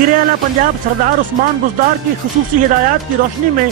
وزیر اعلیٰ پنجاب سردار عثمان بزدار کی خصوصی ہدایات کی روشنی میں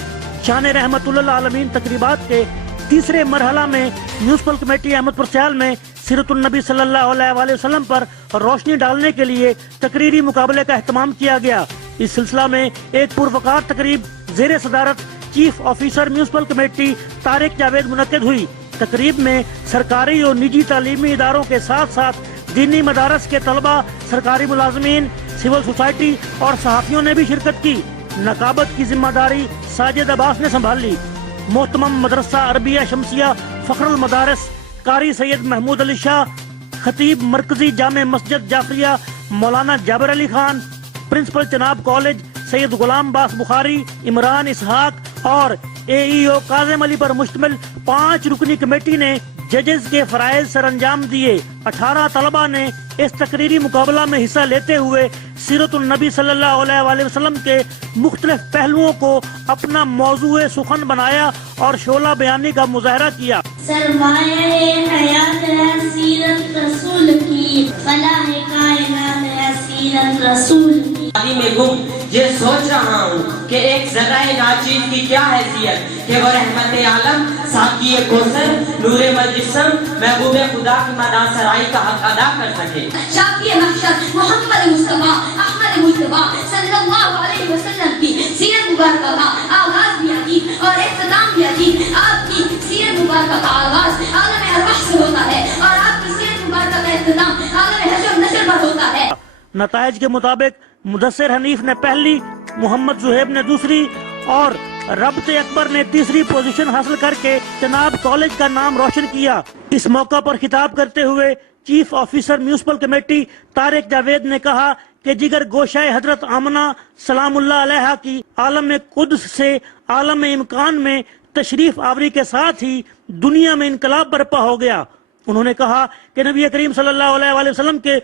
شان رحمت اللہ عالمین تقریبات کے تیسرے مرحلہ میں میونسپل کمیٹی احمد پور سیال میں سیرت النبی صلی اللہ علیہ وآلہ وسلم پر روشنی ڈالنے کے لیے تقریری مقابلے کا اہتمام کیا گیا۔ اس سلسلہ میں ایک پروقار تقریب زیر صدارت chief officer municipal committee Tariq Javed منعقد ہوئی۔ تقریب میں سرکاری اور نجی تعلیمی اداروں کے ساتھ ساتھ دینی مدارس کے طلبہ، سرکاری ملازمین، سول سوسائٹی اور صحافیوں نے بھی شرکت کی۔ نقابت کی ذمہ داری ساجد عباس نے سنبھال لی۔ محتمم مدرسہ عربیہ شمسیہ فخر المدارس قاری سید محمود علی شاہ، خطیب مرکزی جامع مسجد جعفریہ مولانا جابر علی خان، پرنسپل جناب کالج سید غلام باس بخاری، عمران اسحاق اور اے ای او کاظم علی پر مشتمل 5 رکنی کمیٹی نے ججز کے فرائض سر انجام دیے۔ 18 طلبہ نے اس تقریری مقابلہ میں حصہ لیتے ہوئے سیرت النبی صلی اللہ علیہ وآلہ وسلم کے مختلف پہلوؤں کو اپنا موضوع سخن بنایا اور شعلہ بیانی کا مظاہرہ کیا۔ سرمایہ حیات ہے سیرت رسول کی، فلاح کائنات ہے سیرت رسول کی۔ میں یہ سوچ رہا ہوں کہ ایک ذرائع ناچیز کی کیا حیثیت کہ وہ رحمت عالم، ساقی کوثر، نور مجسم، محبوب خدا کی مداح سرائی کا حق ادا کر سکے۔ شافی محشر محمد مصطفیٰ احمد مصطفیٰ صلی اللہ علیہ وسلم کی سیرت مبارکہ کا آغاز بھی عجیب اور اختتام بھی عجیب۔ آپ کی سیرت مبارکہ کا آغاز عالم ارواح سے ہوتا ہے اور آپ کی سیرت مبارکہ کا اختتام عالم حشر و نشر پر ہوتا ہے۔ نتائج کے مطابق مدثر حنیف نے پہلی، محمد زہیب نے دوسری اور ربط اکبر نے تیسری پوزیشن حاصل کر کے جناب کالج کا نام روشن کیا۔ اس موقع پر خطاب کرتے ہوئے chief officer municipal committee Tariq Javed نے کہا کہ جگر گوشہ حضرت آمنہ سلام اللہ علیہا کی عالم قدس سے عالم امکان میں تشریف آوری کے ساتھ ہی دنیا میں انقلاب برپا ہو گیا۔ انہوں نے کہا کہ نبی کریم صلی اللہ علیہ وآلہ وسلم کے